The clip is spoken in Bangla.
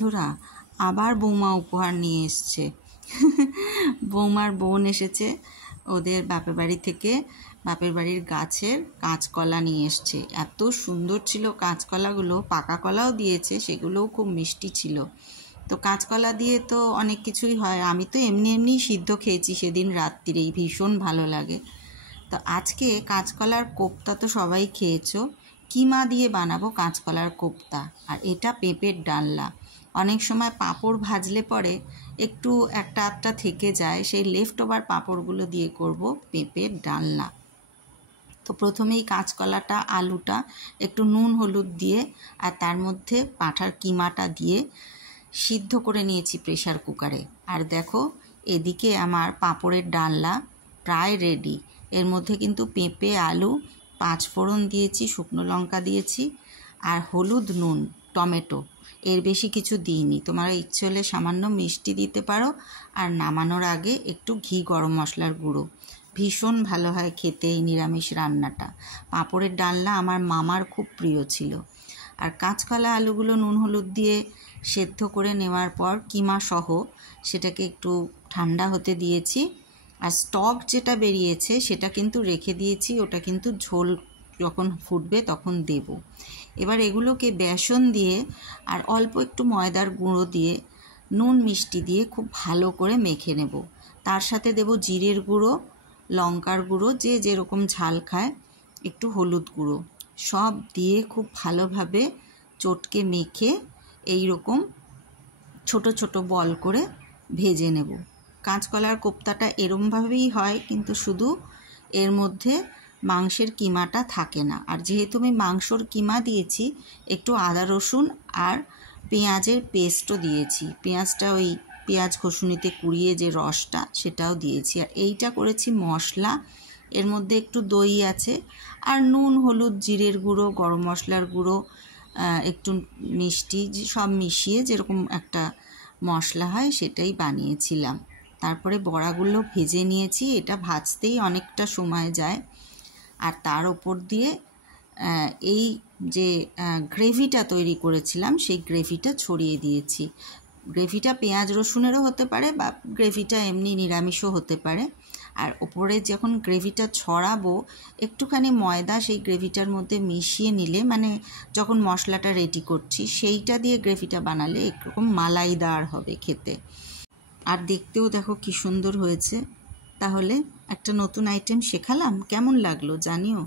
বন্ধুরা আবার বৌমা উপহার নিয়ে এসছে। বৌমার বোন এসেছে ওদের বাপের বাড়ি থেকে, বাপের বাড়ির গাছের কাঁচকলা নিয়ে এসছে। এত সুন্দর ছিল কাঁচকলাগুলো, পাকা কলাও দিয়েছে, সেগুলোও খুব মিষ্টি ছিল। তো কাঁচকলা দিয়ে তো অনেক কিছুই হয়, আমি তো এমনি সিদ্ধ খেয়েছি সেদিন রাত্রিরেই, ভীষণ ভালো লাগে। তো আজকে কাঁচকলার কোপ্তা তো সবাই খেয়েছো, কিমা দিয়ে বানাবো কাঁচকলার কোপ্তা। আর এটা পেঁপের ডালনা। অনেক সময় পাঁপড় ভাজলে পরে একটু একটা আধটা থেকে যায়, সেই লেফট ওভার পাঁপড়গুলো দিয়ে করব পেঁপের ডালনা। তো প্রথমেই কাঁচকলাটা আলুটা একটু নুন হলুদ দিয়ে আর তার মধ্যে পাঁঠার কিমাটা দিয়ে সিদ্ধ করে নিয়েছি প্রেসার কুকারে। আর দেখো এদিকে আমার পাঁপড়ের ডালনা প্রায় রেডি। এর মধ্যে কিন্তু পেঁপে, আলু, 5 ফোড়ন দিয়েছি, শুকনো লঙ্কা দিয়েছি আর হলুদ, নুন, টমেটো, এর বেশি কিছু দিইনি। তোমরা ইচ্ছে হলে সামান্য মিষ্টি দিতে পারো। আর নামানোর আগে একটু ঘি গরম মশলার গুঁড়ো। ভীষণ ভালো হয় খেতে এই নিরামিষ রান্নাটা। পাঁপড়ের ডালনা আমার মামার খুব প্রিয় ছিল। আর কাঁচকলা আলুগুলো নুন হলুদ দিয়ে সেদ্ধ করে নেওয়ার পর কিমা সহ সেটাকে একটু ঠান্ডা হতে দিয়েছি। আর স্টক যেটা বেরিয়েছে সেটা কিন্তু রেখে দিয়েছি, ওটা কিন্তু ঝোল যখন ফুটবে তখন দেব। এবার এগুলোকে বেসন দিয়ে আর অল্প একটু ময়দার গুঁড়ো দিয়ে নুন মিষ্টি দিয়ে খুব ভালো করে মেখে নেব। তার সাথে দেব জিরের গুঁড়ো, লঙ্কার গুঁড়ো, যে যেরকম ঝাল খায়, একটু হলুদ গুঁড়ো, সব দিয়ে খুব ভালোভাবে চটকে মেখে এই রকম ছোট ছোট বল করে ভেজে নেব। কাঁচকলার কোপ্তাটা এরমভাবেই হয়, কিন্তু শুধু এর মধ্যে মাংসের কিমাটা থাকে না। আর যেহেতু আমি মাংসর কিমা দিয়েছি, একটু আদা রসুন আর পেঁয়াজের পেস্টও দিয়েছি। পেঁয়াজটা ওই পেঁয়াজ ঘষুনিতে কুড়িয়ে যে রসটা সেটাও দিয়েছি। আর এইটা করেছি মশলা। এর মধ্যে একটু দই আছে আর নুন, হলুদ, জিরের গুঁড়ো, গরম মশলার গুঁড়ো, একটু মিষ্টি, সব মিশিয়ে যেরকম একটা মশলা হয় সেটাই বানিয়েছিলাম। তারপরে বড়াগুলো ভেজে নিয়েছি। এটা ভাজতেই অনেকটা সময় যায়। আর তার ওপর দিয়ে এই যে গ্রেভিটা তৈরি করেছিলাম সেই গ্রেভিটা ছড়িয়ে দিয়েছি। গ্রেভিটা পেঁয়াজ রসুনেরও হতে পারে বা গ্রেভিটা এমনি নিরামিষও হতে পারে। আর ওপরে যখন গ্রেভিটা ছড়াবো, একটুখানি ময়দা সেই গ্রেভিটার মধ্যে মিশিয়ে নিলে, মানে যখন মশলাটা রেডি করছি সেইটা দিয়ে গ্রেভিটা বানালে একরকম মালাইদার হবে খেতে। আর দেখতেও দেখো কি সুন্দর হয়েছে। তাহলে একটা নতুন আইটেম শেখালাম, কেমন লাগলো জানিও।